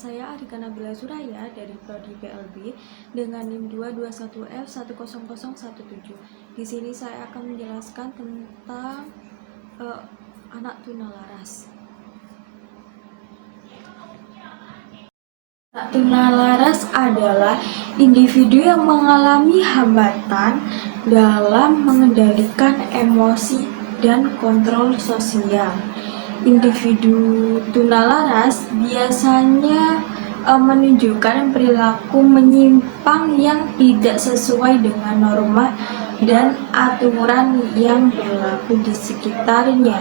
saya Arika Nabila Suraya dari Prodi PLB dengan NIM 221F10017. Di sini saya akan menjelaskan tentang anak tunalaras. Anak tunalaras adalah individu yang mengalami hambatan dalam mengendalikan emosi dan kontrol sosial. Individu tunalaras biasanya menunjukkan perilaku menyimpang yang tidak sesuai dengan norma dan aturan yang berlaku di sekitarnya.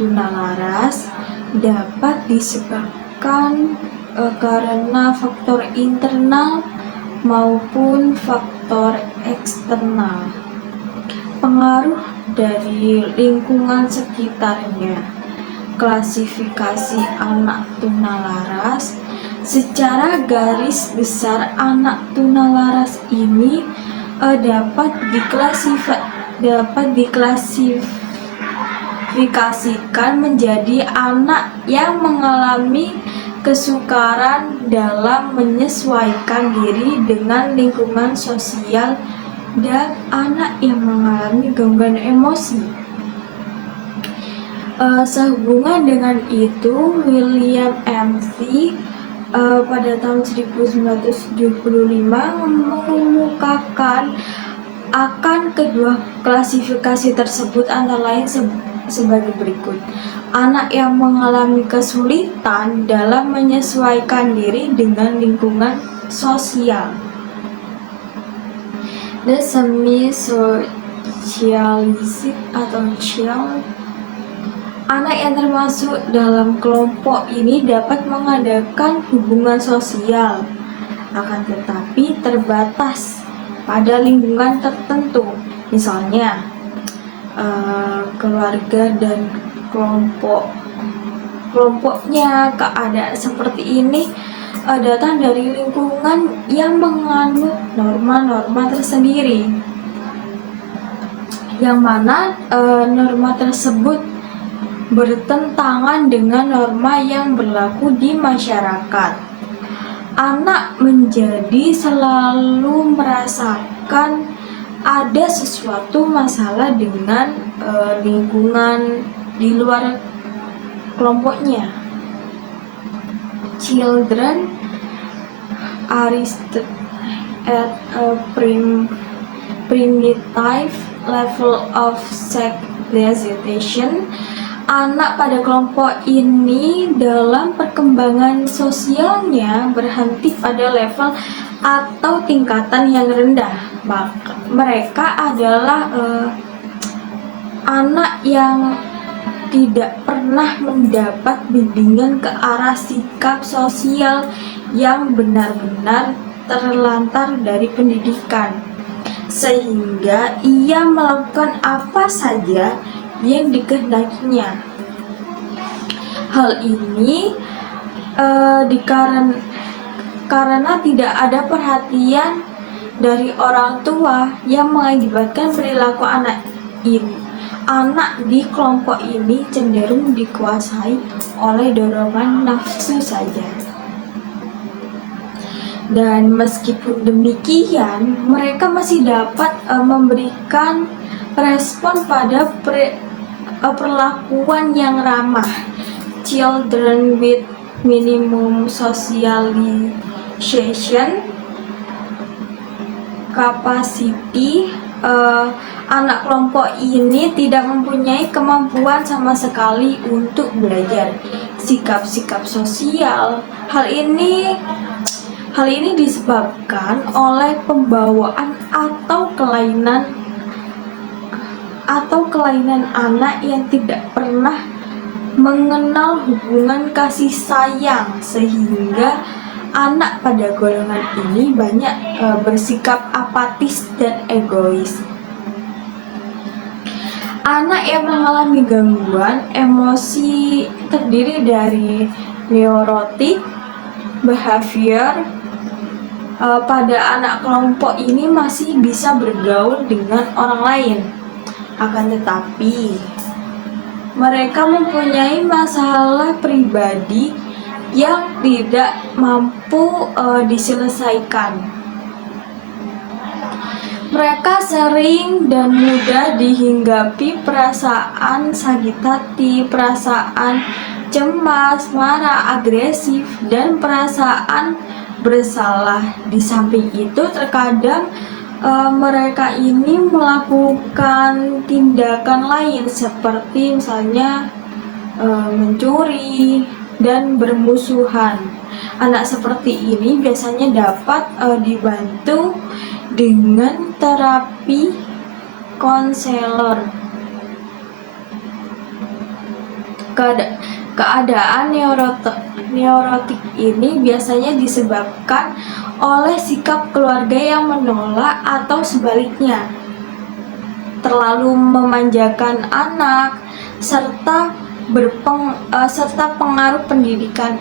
Tunalaras dapat disebabkan karena faktor internal maupun faktor eksternal. Pengaruh dari lingkungan sekitarnya. Klasifikasi anak tunalaras. Secara garis besar, anak tunalaras ini dapat diklasifikasikan menjadi anak yang mengalami kesukaran dalam menyesuaikan diri dengan lingkungan sosial dan anak yang mengalami gangguan emosi. Sehubungan dengan itu, William McFee pada tahun 1975 mengemukakan akan kedua klasifikasi tersebut antara lain sebagai berikut. Anak yang mengalami kesulitan dalam menyesuaikan diri dengan lingkungan sosial. The semi-socialized atau child. Anak yang termasuk dalam kelompok ini dapat mengadakan hubungan sosial, akan tetapi terbatas pada lingkungan tertentu, misalnya keluarga dan kelompoknya. Keadaan seperti ini datang dari lingkungan yang menganut norma-norma tersendiri, yang mana norma tersebut bertentangan dengan norma yang berlaku di masyarakat. Anak menjadi selalu merasakan ada sesuatu masalah dengan lingkungan di luar kelompoknya. Children are at a primitive level of socialization. Anak pada kelompok ini dalam perkembangan sosialnya berhenti pada level atau tingkatan yang rendah. Mereka adalah anak yang tidak pernah mendapat bimbingan ke arah sikap sosial yang benar-benar terlantar dari pendidikan, sehingga ia melakukan apa saja yang dikehendakinya. Hal ini karena tidak ada perhatian dari orang tua yang mengakibatkan perilaku anak di kelompok ini cenderung dikuasai oleh dorongan nafsu saja. Dan meskipun demikian, mereka masih dapat memberikan respon pada perlakuan yang ramah. Children with minimum socialization capacity. Anak kelompok ini tidak mempunyai kemampuan sama sekali untuk belajar sikap-sikap sosial. Hal ini disebabkan oleh pembawaan atau kelainan anak yang tidak pernah mengenal hubungan kasih sayang, sehingga anak pada golongan ini banyak bersikap apatis dan egois. Anak yang mengalami gangguan emosi terdiri dari neurotic behavior. Pada anak kelompok ini masih bisa bergaul dengan orang lain, akan tetapi mereka mempunyai masalah pribadi yang tidak mampu diselesaikan. Mereka sering dan mudah dihinggapi perasaan sakit hati, perasaan cemas, marah, agresif, dan perasaan bersalah. Di samping itu, terkadang mereka ini melakukan tindakan lain seperti misalnya mencuri dan bermusuhan. Anak seperti ini biasanya dapat dibantu dengan terapi konselor. Keadaan neurotik ini biasanya disebabkan oleh sikap keluarga yang menolak atau sebaliknya terlalu memanjakan anak, serta pengaruh pendidikan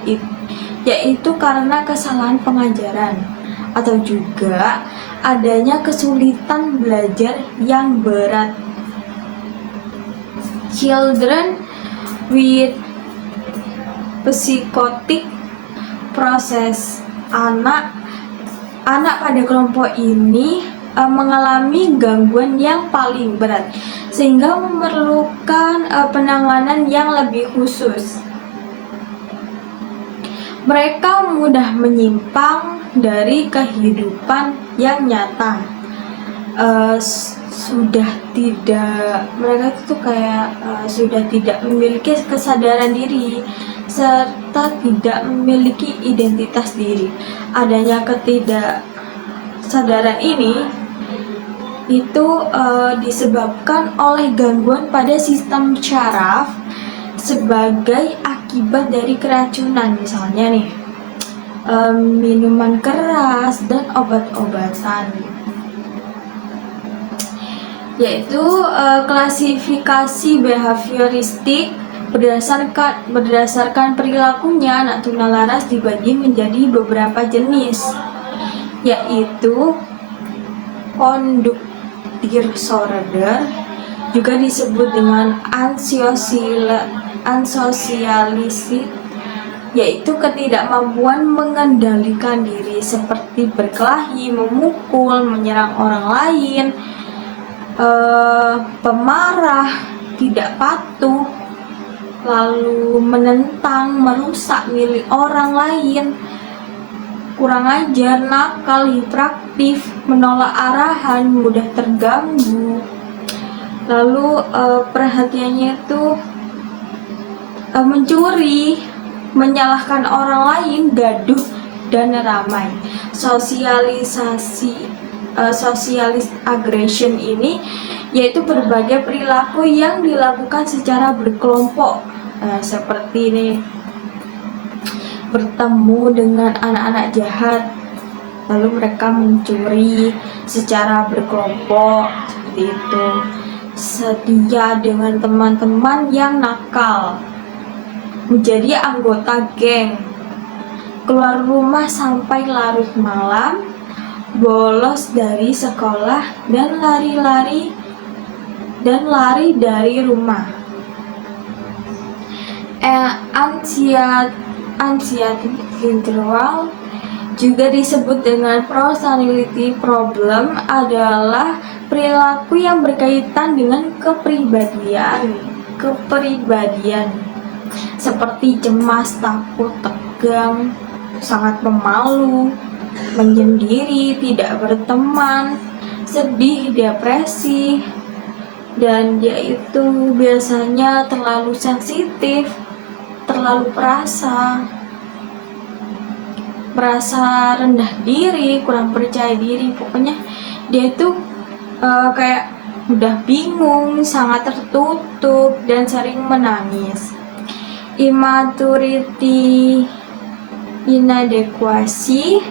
yaitu karena kesalahan pengajaran atau juga adanya kesulitan belajar yang berat. Children with psychotic process, anak pada kelompok ini mengalami gangguan yang paling berat sehingga memerlukan penanganan yang lebih khusus. Mereka mudah menyimpang dari kehidupan yang nyata. Mereka itu kayak sudah tidak memiliki kesadaran diri serta tidak memiliki identitas diri. Adanya ketidaksadaran ini itu disebabkan oleh gangguan pada sistem syaraf sebagai akibat dari keracunan, misalnya nih minuman keras dan obat-obatan. Yaitu klasifikasi behavioristik berdasarkan perilakunya, anak tunalaras dibagi menjadi beberapa jenis, yaitu conduct disorder, juga disebut dengan unsocialized, yaitu ketidakmampuan mengendalikan diri seperti berkelahi, memukul, menyerang orang lain, pemarah, tidak patuh, lalu menentang, merusak milik orang lain, kurang ajar, nakal, hiperaktif, menolak arahan, mudah terganggu. Lalu perhatiannya itu mencuri, menyalahkan orang lain, gaduh, dan ramai. Socialist aggression ini yaitu berbagai perilaku yang dilakukan secara berkelompok, seperti ini bertemu dengan anak-anak jahat lalu mereka mencuri secara berkelompok, seperti itu. Setia dengan teman-teman yang nakal, menjadi anggota geng, keluar rumah sampai larut malam, bolos dari sekolah dan lari dari rumah. Anxiety withdrawal, juga disebut dengan personality problem, adalah perilaku yang berkaitan dengan kepribadian seperti cemas, takut, tegang, sangat pemalu, menyendiri, tidak berteman, sedih, depresi, dan dia itu biasanya terlalu sensitif, terlalu merasa rendah diri, kurang percaya diri. Pokoknya dia itu kayak udah bingung, sangat tertutup, dan sering menangis. Immaturity inadequacy,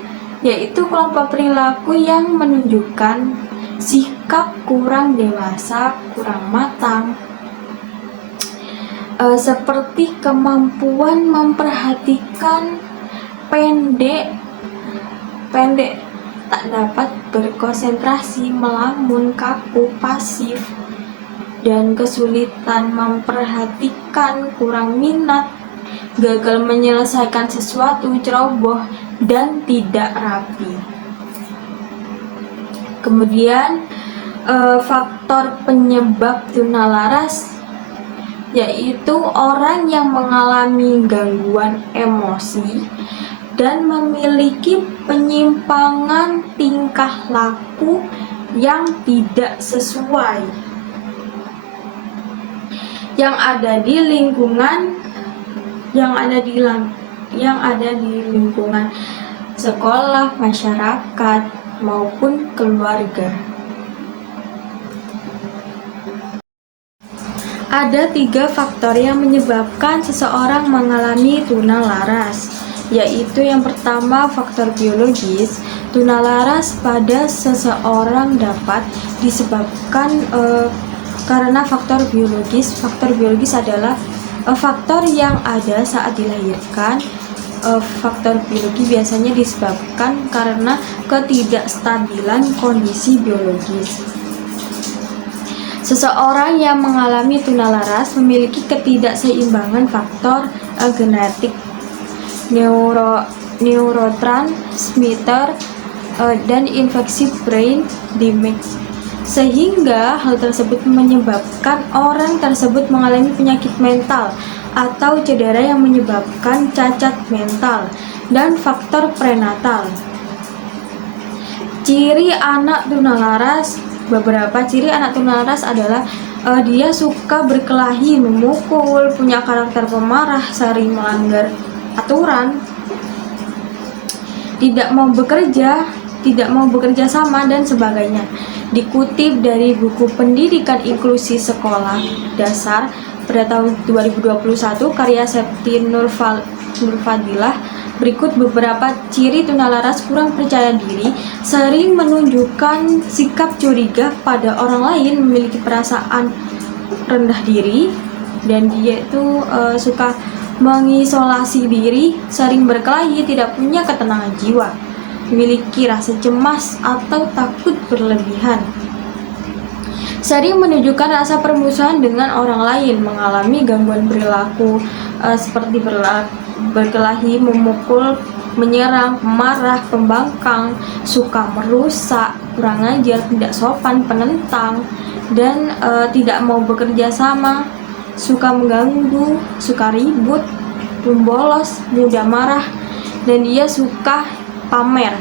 yaitu kelompok perilaku yang menunjukkan sikap kurang dewasa, kurang matang, seperti kemampuan memperhatikan pendek, tak dapat berkonsentrasi, melamun, kaku, pasif, dan kesulitan memperhatikan, kurang minat, gagal menyelesaikan sesuatu, ceroboh, dan tidak rapi. Kemudian faktor penyebab tunalaras yaitu orang yang mengalami gangguan emosi dan memiliki penyimpangan tingkah laku yang tidak sesuai yang ada di lingkungan sekolah, masyarakat maupun keluarga. Ada 3 faktor yang menyebabkan seseorang mengalami tunalaras, yaitu yang pertama faktor biologis. Tunalaras pada seseorang dapat disebabkan karena faktor biologis. Faktor biologis adalah faktor yang ada saat dilahirkan. Faktor biologi biasanya disebabkan karena ketidakstabilan kondisi biologis. Seseorang yang mengalami tunalaras memiliki ketidakseimbangan faktor genetik, neurotransmitter, dan infeksi brain damage, sehingga hal tersebut menyebabkan orang tersebut mengalami penyakit mental atau cedera yang menyebabkan cacat mental. Dan faktor prenatal. Ciri anak tunalaras. Beberapa ciri anak tunalaras adalah dia suka berkelahi, memukul, punya karakter pemarah, sering melanggar aturan, tidak mau bekerja sama, dan sebagainya. Dikutip dari buku Pendidikan Inklusi Sekolah Dasar pada tahun 2021 karya Septi Nurfadilah, berikut beberapa ciri tunalaras: kurang percaya diri, sering menunjukkan sikap curiga pada orang lain, memiliki perasaan rendah diri, dan dia itu suka mengisolasi diri, sering berkelahi, tidak punya ketenangan jiwa, memiliki rasa cemas atau takut berlebihan, sering menunjukkan rasa permusuhan dengan orang lain, mengalami gangguan perilaku seperti berkelahi, memukul, menyerang, pemarah, pembangkang, suka merusak, kurang ajar, tidak sopan, penentang, dan tidak mau bekerja sama, suka mengganggu, suka ribut, pembolos, mudah marah, dan dia suka pamer.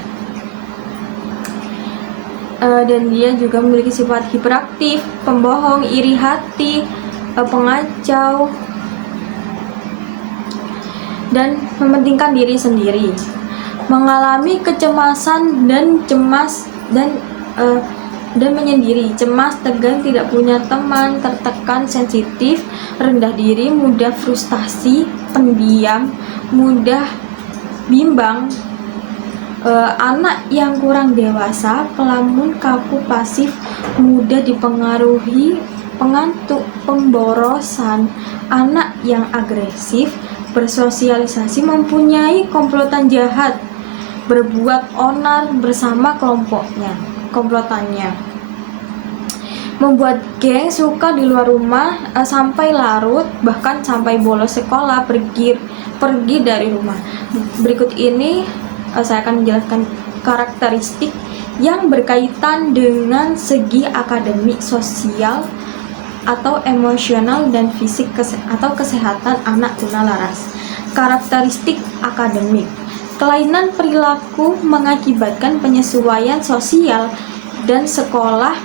Dan dia juga memiliki sifat hiperaktif, pembohong, iri hati, pengacau, dan mementingkan diri sendiri, mengalami kecemasan dan menyendiri, cemas, tegang, tidak punya teman, tertekan, sensitif, rendah diri, mudah frustasi, pendiam, mudah bimbang, anak yang kurang dewasa, pelamun, kaku, pasif, mudah dipengaruhi, pengantuk, pemborosan, anak yang agresif, bersosialisasi, mempunyai komplotan jahat, berbuat onar bersama komplotannya, membuat geng, suka di luar rumah sampai larut, bahkan sampai bolos sekolah, pergi dari rumah. Berikut ini saya akan menjelaskan karakteristik yang berkaitan dengan segi akademik, sosial, atau emosional, dan fisik atau kesehatan anak tunalaras. Karakteristik akademik. Kelainan perilaku mengakibatkan penyesuaian sosial dan sekolah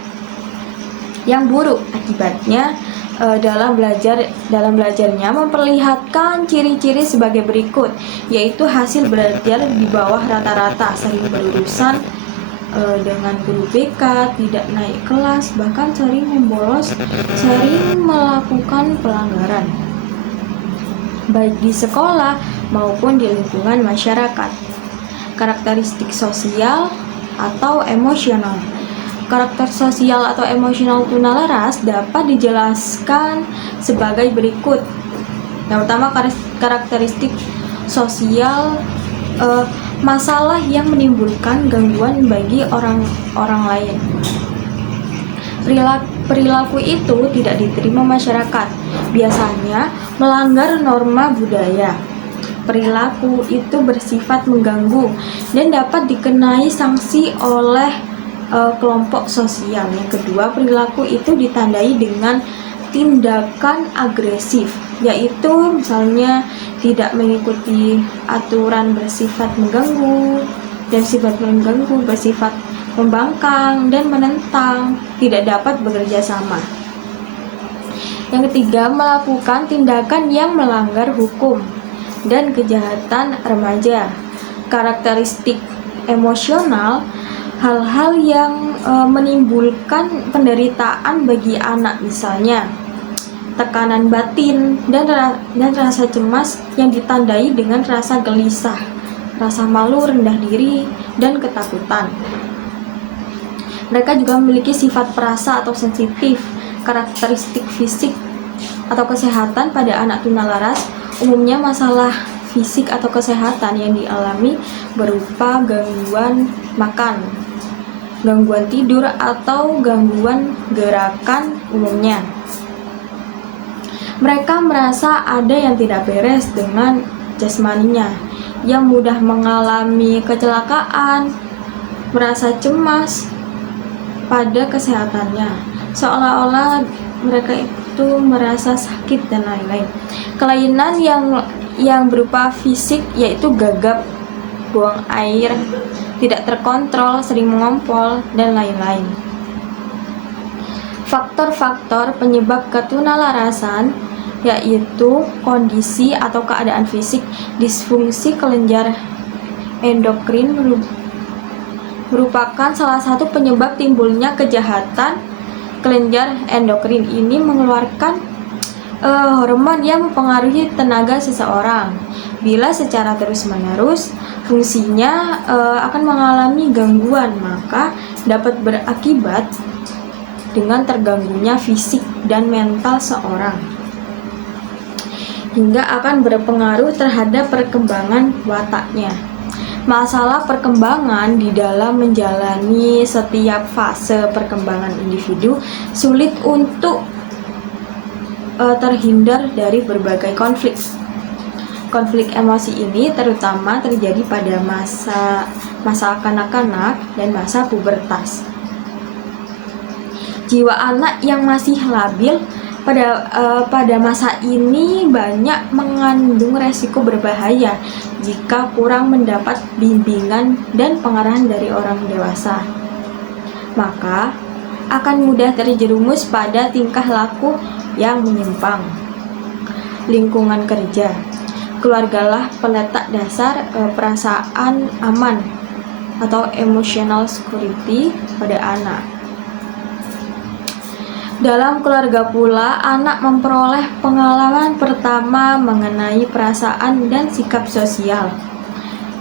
yang buruk. Akibatnya dalam belajarnya memperlihatkan ciri-ciri sebagai berikut, yaitu hasil belajar di bawah rata-rata, sering berurusan dengan guru BK, tidak naik kelas, bahkan sering membolos, sering melakukan pelanggaran baik di sekolah maupun di lingkungan masyarakat. Karakteristik sosial atau emosional. Karakter sosial atau emosional tunalaras dapat dijelaskan sebagai berikut. Yang pertama, karakteristik sosial, masalah yang menimbulkan gangguan bagi orang lain. Perilaku itu tidak diterima masyarakat. Biasanya melanggar norma budaya. Perilaku itu bersifat mengganggu dan dapat dikenai sanksi oleh kelompok sosial. Yang kedua, perilaku itu ditandai dengan tindakan agresif, yaitu misalnya tidak mengikuti aturan bersifat mengganggu, dan sifat mengganggu bersifat membangkang dan menentang, tidak dapat bekerja sama. Yang ketiga, melakukan tindakan yang melanggar hukum dan kejahatan remaja. Karakteristik emosional, hal-hal yang menimbulkan penderitaan bagi anak, misalnya tekanan batin dan rasa cemas yang ditandai dengan rasa gelisah, rasa malu, rendah diri, dan ketakutan. Mereka juga memiliki sifat perasa atau sensitif. Karakteristik fisik atau kesehatan pada anak tunalaras, umumnya masalah fisik atau kesehatan yang dialami berupa gangguan makan, gangguan tidur, atau gangguan gerakan umumnya. Mereka merasa ada yang tidak beres dengan jasmaninya, yang mudah mengalami kecelakaan, merasa cemas pada kesehatannya, seolah-olah mereka itu merasa sakit dan lain-lain. Kelainan yang berupa fisik yaitu gagap, buang air, tidak terkontrol, sering mengompol, dan lain-lain. Faktor-faktor penyebab ketunalarasan yaitu kondisi atau keadaan fisik, disfungsi kelenjar endokrin merupakan salah satu penyebab timbulnya kejahatan. Kelenjar endokrin ini mengeluarkan hormon yang mempengaruhi tenaga seseorang. Bila secara terus-menerus fungsinya akan mengalami gangguan, maka dapat berakibat dengan terganggunya fisik dan mental seorang, hingga akan berpengaruh terhadap perkembangan wataknya. Masalah perkembangan di dalam menjalani setiap fase perkembangan individu sulit untuk terhindar dari berbagai konflik. Konflik emosi ini terutama terjadi pada masa kanak-kanak dan masa pubertas. Jiwa anak yang masih labil pada masa ini banyak mengandung resiko berbahaya jika kurang mendapat bimbingan dan pengarahan dari orang dewasa. Maka akan mudah terjerumus pada tingkah laku yang menyimpang. Lingkungan kerja, keluargalah peletak dasar perasaan aman atau emotional security pada anak. Dalam keluarga pula, anak memperoleh pengalaman pertama mengenai perasaan dan sikap sosial.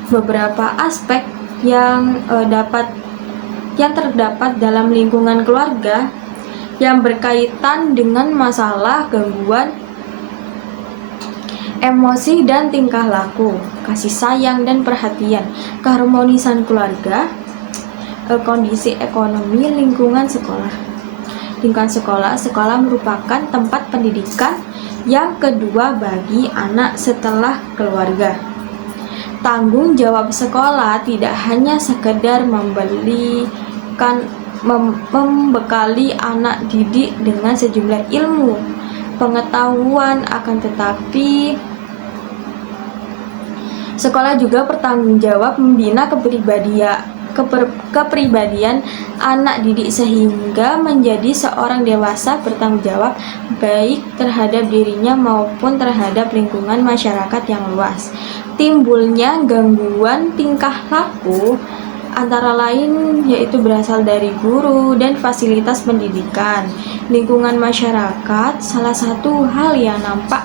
Beberapa aspek yang terdapat dalam lingkungan keluarga yang berkaitan dengan masalah gangguan emosi dan tingkah laku, kasih sayang dan perhatian, keharmonisan keluarga, kondisi ekonomi, lingkungan sekolah. Lingkungan sekolah merupakan tempat pendidikan yang kedua bagi anak setelah keluarga. Tanggung jawab sekolah tidak hanya sekedar membekali anak didik dengan sejumlah ilmu, pengetahuan, akan tetapi sekolah juga bertanggung jawab membina kepribadian anak didik sehingga menjadi seorang dewasa bertanggung jawab baik terhadap dirinya maupun terhadap lingkungan masyarakat yang luas. Timbulnya gangguan tingkah laku antara lain yaitu berasal dari guru dan fasilitas pendidikan. Lingkungan masyarakat, salah satu hal yang nampak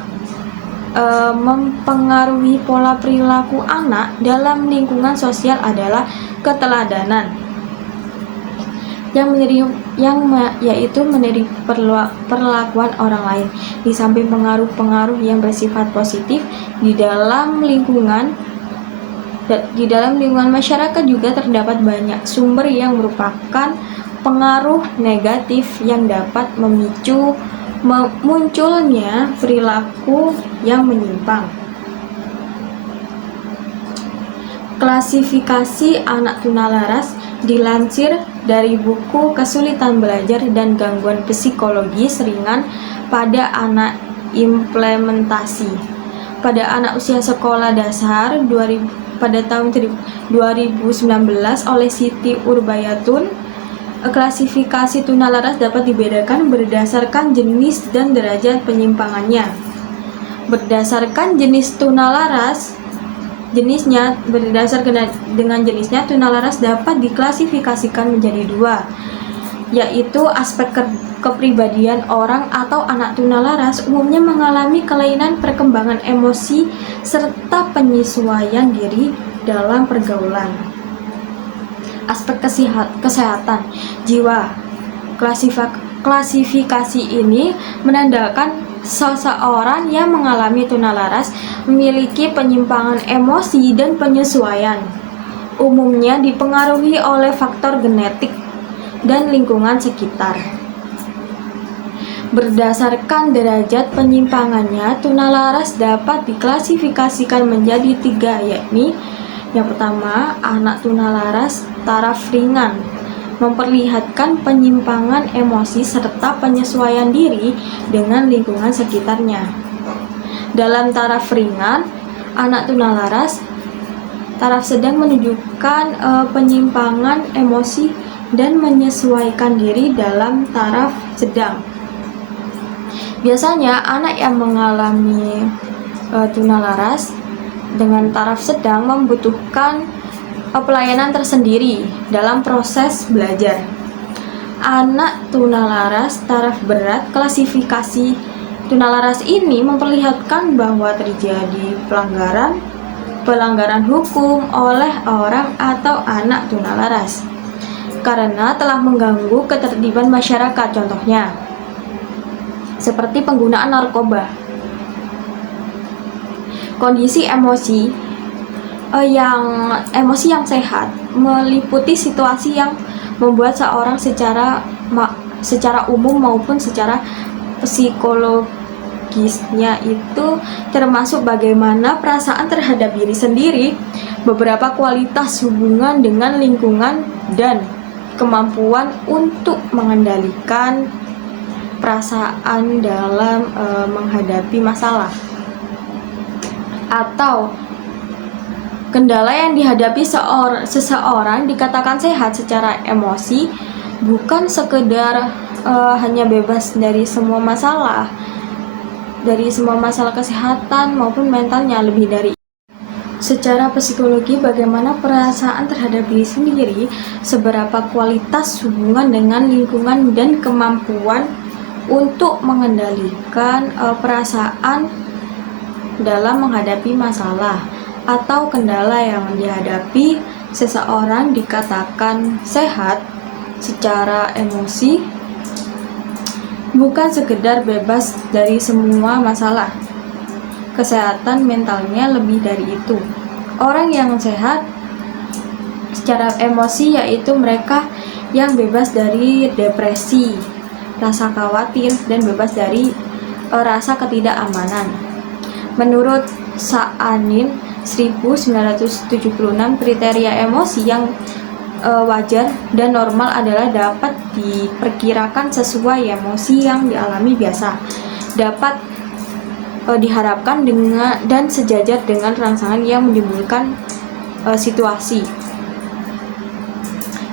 mempengaruhi pola perilaku anak dalam lingkungan sosial adalah keteladanan yaitu menerima perlakuan orang lain. Di samping pengaruh-pengaruh yang bersifat positif di dalam lingkungan masyarakat juga terdapat banyak sumber yang merupakan pengaruh negatif yang dapat memicu munculnya perilaku yang menyimpang. Klasifikasi anak tunalaras dilansir dari buku Kesulitan Belajar dan Gangguan Psikologis Ringan pada Anak Implementasi. Pada anak usia sekolah dasar pada tahun 2019 oleh Siti Urbayatun, klasifikasi tunalaras dapat dibedakan berdasarkan jenis dan derajat penyimpangannya. Berdasarkan jenis tunalaras, dengan jenisnya tunalaras dapat diklasifikasikan menjadi dua, yaitu aspek kepribadian orang atau anak tunalaras umumnya mengalami kelainan perkembangan emosi serta penyesuaian diri dalam pergaulan. Aspek kesehatan jiwa. Klasifikasi ini menandakan seseorang yang mengalami tunalaras memiliki penyimpangan emosi dan penyesuaian. Umumnya dipengaruhi oleh faktor genetik dan lingkungan sekitar. Berdasarkan derajat penyimpangannya, tunalaras dapat diklasifikasikan menjadi tiga, yakni yang pertama, anak tunalaras taraf ringan, memperlihatkan penyimpangan emosi serta penyesuaian diri dengan lingkungan sekitarnya. Dalam taraf ringan, anak tunalaras taraf sedang menunjukkan penyimpangan emosi dan menyesuaikan diri dalam taraf sedang. Biasanya anak yang mengalami tunalaras dengan taraf sedang membutuhkan pelayanan tersendiri dalam proses belajar. Anak tunalaras taraf berat, klasifikasi tunalaras ini memperlihatkan bahwa terjadi pelanggaran hukum oleh orang atau anak tunalaras karena telah mengganggu ketertiban masyarakat, contohnya seperti penggunaan narkoba. Kondisi emosi yang sehat meliputi situasi yang membuat seorang secara umum maupun secara psikologisnya itu termasuk bagaimana perasaan terhadap diri sendiri, beberapa kualitas hubungan dengan lingkungan, dan kemampuan untuk mengendalikan perasaan dalam menghadapi masalah atau kendala yang dihadapi seseorang dikatakan sehat secara emosi, bukan sekedar hanya bebas dari semua masalah kesehatan maupun mentalnya, lebih dari secara psikologi bagaimana perasaan terhadap diri sendiri, seberapa kualitas hubungan dengan lingkungan, dan kemampuan untuk mengendalikan perasaan dalam menghadapi masalah atau kendala yang dihadapi seseorang dikatakan sehat secara emosi, bukan sekedar bebas dari semua masalah kesehatan mentalnya, lebih dari itu. Orang yang sehat secara emosi yaitu mereka yang bebas dari depresi, rasa khawatir, dan bebas dari rasa ketidakamanan. Menurut Saanin 1976, kriteria emosi yang wajar dan normal adalah dapat diperkirakan sesuai emosi yang dialami biasa, dapat diharapkan dengan dan sejajar dengan rangsangan yang menimbulkan situasi.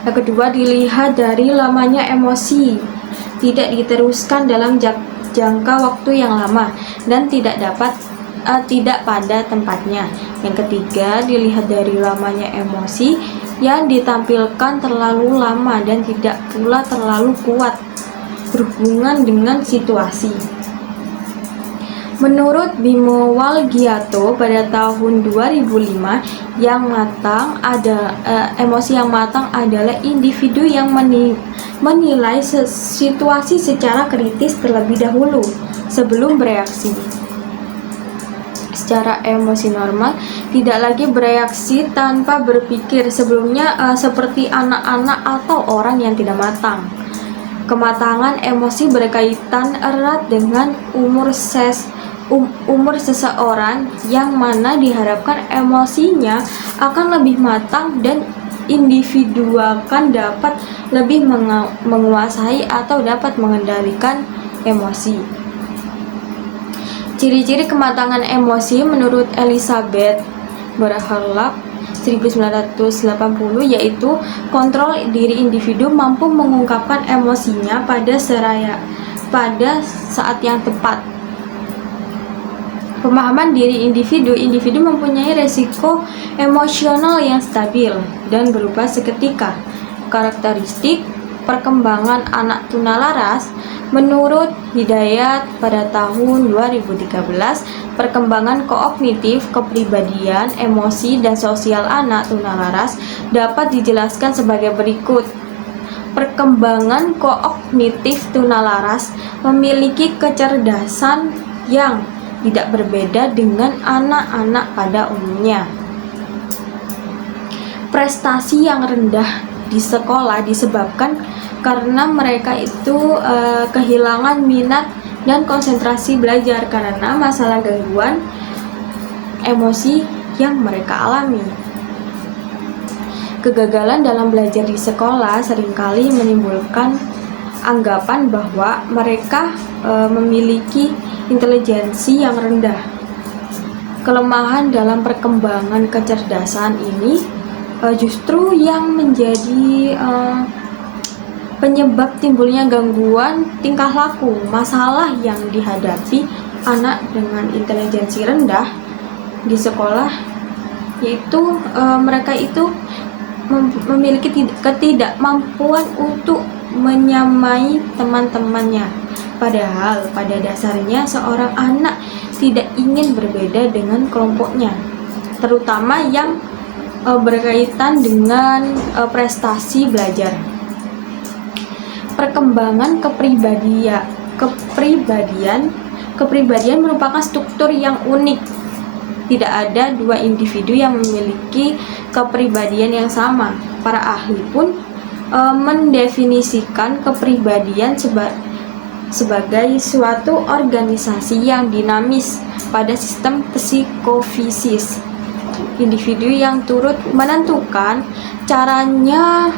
Yang kedua, dilihat dari lamanya emosi, tidak diteruskan dalam jangka waktu yang lama dan tidak pada tempatnya. Yang ketiga, dilihat dari lamanya emosi yang ditampilkan terlalu lama dan tidak pula terlalu kuat berhubungan dengan situasi. Menurut Bimo Walgiato pada tahun 2005, emosi yang matang adalah individu yang menilai situasi secara kritis terlebih dahulu sebelum bereaksi. Secara emosi normal, tidak lagi bereaksi tanpa berpikir sebelumnya, seperti anak-anak atau orang yang tidak matang. Kematangan emosi berkaitan erat dengan umur seseorang, yang mana diharapkan emosinya akan lebih matang dan individualkan dapat lebih menguasai atau dapat mengendalikan emosi. Ciri-ciri kematangan emosi menurut Elizabeth Berharlap 1980 yaitu kontrol diri individu, mampu mengungkapkan emosinya pada saat yang tepat. Pemahaman diri individu mempunyai resiko emosional yang stabil dan berubah seketika. Karakteristik perkembangan anak tunalaras menurut Hidayat pada tahun 2013, perkembangan kognitif, kepribadian, emosi, dan sosial anak tunalaras dapat dijelaskan sebagai berikut. Perkembangan kognitif tunalaras memiliki kecerdasan yang tidak berbeda dengan anak-anak pada umumnya. Prestasi yang rendah di sekolah disebabkan karena mereka itu kehilangan minat dan konsentrasi belajar karena masalah gangguan emosi yang mereka alami. Kegagalan dalam belajar di sekolah seringkali menimbulkan anggapan bahwa mereka memiliki intelijensi yang rendah. Kelemahan dalam perkembangan kecerdasan ini justru yang menjadi penyebab timbulnya gangguan tingkah laku. Masalah yang dihadapi anak dengan intelijensi rendah di sekolah yaitu mereka itu memiliki ketidakmampuan untuk menyamai teman-temannya. Padahal pada dasarnya seorang anak tidak ingin berbeda dengan kelompoknya, terutama yang berkaitan dengan prestasi belajar. Perkembangan kepribadian merupakan struktur yang unik. Tidak ada dua individu yang memiliki kepribadian yang sama. Para ahli pun mendefinisikan kepribadian sebagai suatu organisasi yang dinamis pada sistem psikofisis. Individu yang turut menentukan caranya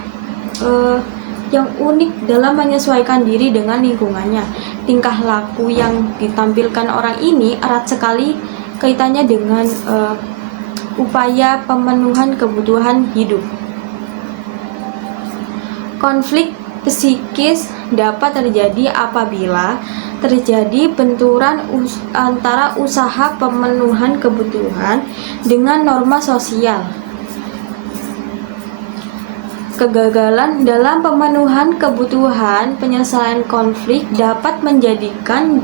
yang unik dalam menyesuaikan diri dengan lingkungannya. Tingkah laku yang ditampilkan orang ini erat sekali kaitannya dengan upaya pemenuhan kebutuhan hidup. Konflik psikis dapat terjadi apabila terjadi benturan antara usaha pemenuhan kebutuhan dengan norma sosial. Kegagalan dalam pemenuhan kebutuhan, penyelesaian konflik dapat menjadikan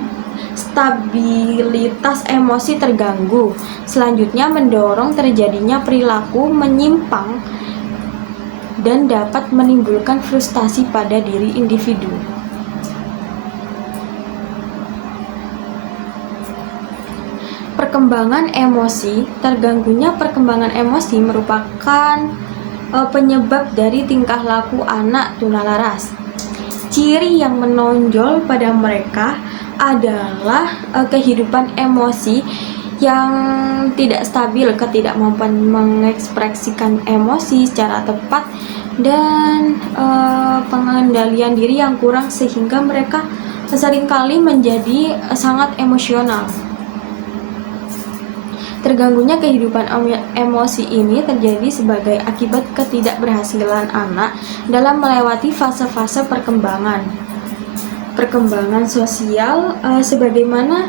stabilitas emosi terganggu. Selanjutnya mendorong terjadinya perilaku menyimpang dan dapat menimbulkan frustasi pada diri individu. Perkembangan emosi, terganggunya perkembangan emosi merupakan penyebab dari tingkah laku anak tunalaras. Ciri yang menonjol pada mereka adalah kehidupan emosi yang tidak stabil, ketidakmampuan mengekspresikan emosi secara tepat, dan pengendalian diri yang kurang sehingga mereka seringkali menjadi sangat emosional. Terganggunya kehidupan emosi ini terjadi sebagai akibat ketidakberhasilan anak dalam melewati fase-fase perkembangan sosial, sebagaimana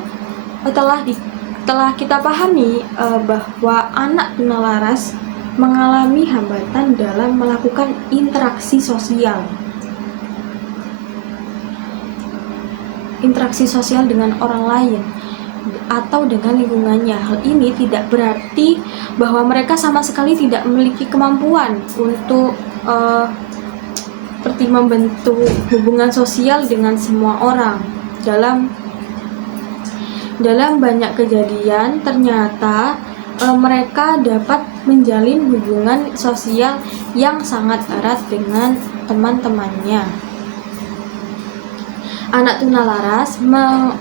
telah kita pahami bahwa anak tunalaras mengalami hambatan dalam melakukan interaksi sosial dengan orang lain atau dengan lingkungannya. Hal ini tidak berarti bahwa mereka sama sekali tidak memiliki kemampuan untuk seperti membentuk hubungan sosial dengan semua orang. Dalam banyak kejadian ternyata mereka dapat menjalin hubungan sosial yang sangat erat dengan teman-temannya. Anak tunalaras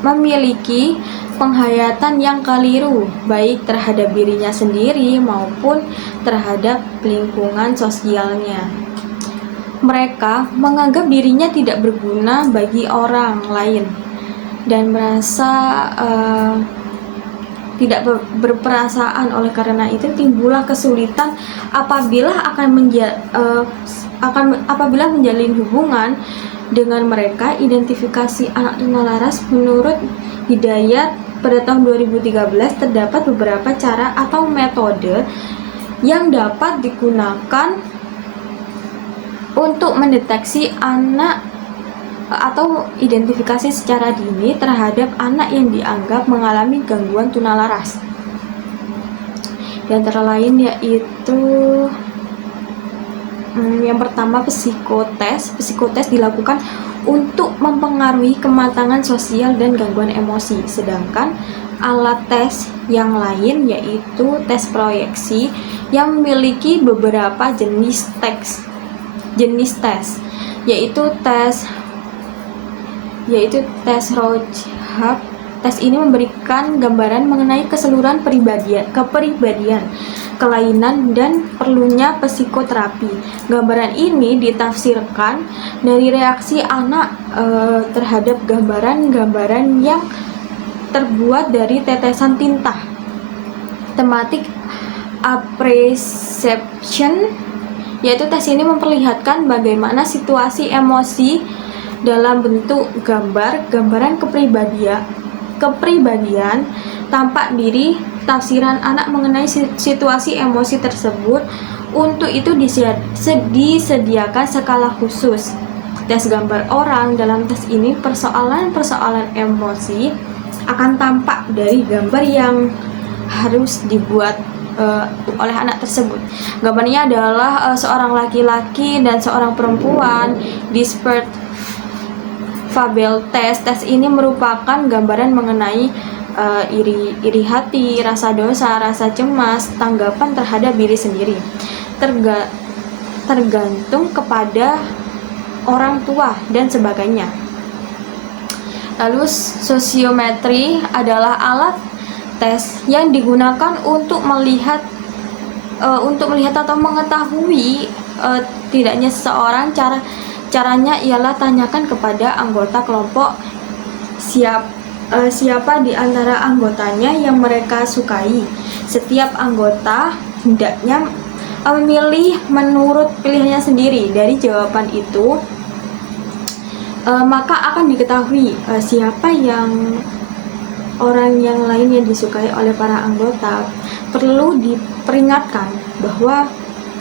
memiliki penghayatan yang keliru, baik terhadap dirinya sendiri maupun terhadap lingkungan sosialnya. Mereka menganggap dirinya tidak berguna bagi orang lain dan merasa tidak berperasaan. Oleh karena itu timbullah kesulitan apabila menjalin hubungan dengan mereka. Identifikasi anak tunalaras menurut Hidayat pada tahun 2013 terdapat beberapa cara atau metode yang dapat digunakan untuk mendeteksi anak atau identifikasi secara dini terhadap anak yang dianggap mengalami gangguan tunalaras. Di antara lain yaitu yang pertama psikotes. Psikotes dilakukan untuk mempengaruhi kematangan sosial dan gangguan emosi. Sedangkan alat tes yang lain yaitu tes proyeksi yang memiliki beberapa jenis tes, yaitu tes Rorschach. Tes ini memberikan gambaran mengenai keseluruhan kepribadian, kelainan, dan perlunya psikoterapi. Gambaran ini ditafsirkan dari reaksi anak terhadap gambaran-gambaran yang terbuat dari tetesan tinta. Tematik apperception, yaitu tes ini memperlihatkan bagaimana situasi emosi dalam bentuk gambaran kepribadian tampak diri. Tafsiran anak mengenai situasi emosi tersebut. Untuk itu disediakan skala khusus tes gambar orang. Dalam tes ini persoalan-persoalan emosi akan tampak dari gambar yang harus dibuat oleh anak tersebut. Gambarnya adalah seorang laki-laki dan seorang perempuan. Disparate Fabel test. Tes ini merupakan gambaran mengenai iri hati, rasa dosa, rasa cemas, tanggapan terhadap diri sendiri, tergantung kepada orang tua dan sebagainya. Lalu sosiometri adalah alat tes yang digunakan untuk melihat atau mengetahui tidaknya seseorang. Caranya ialah tanyakan kepada anggota kelompok siapa di antara anggotanya yang mereka sukai. Setiap anggota hendaknya memilih menurut pilihannya sendiri. Dari jawaban itu maka akan diketahui siapa orang yang lain yang disukai oleh para anggota. Perlu diperingatkan bahwa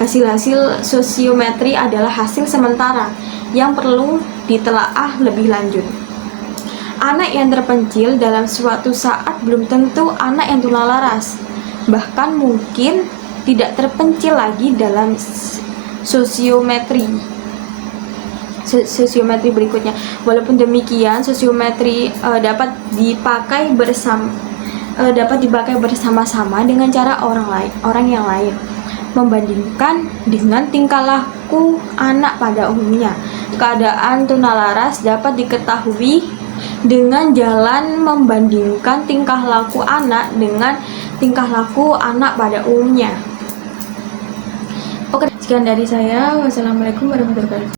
hasil sosiometri adalah hasil sementara yang perlu ditelaah lebih lanjut. Anak yang terpencil dalam suatu saat belum tentu anak yang tunalaras, bahkan mungkin tidak terpencil lagi dalam sosiometri berikutnya. Walaupun demikian, sosiometri dapat dipakai bersama-sama dengan cara orang yang lain, membandingkan dengan tingkah laku anak pada umumnya. Keadaan tunalaras dapat diketahui dengan jalan membandingkan tingkah laku anak dengan tingkah laku anak pada umumnya. Oke, sekian dari saya. Wassalamualaikum warahmatullahi wabarakatuh.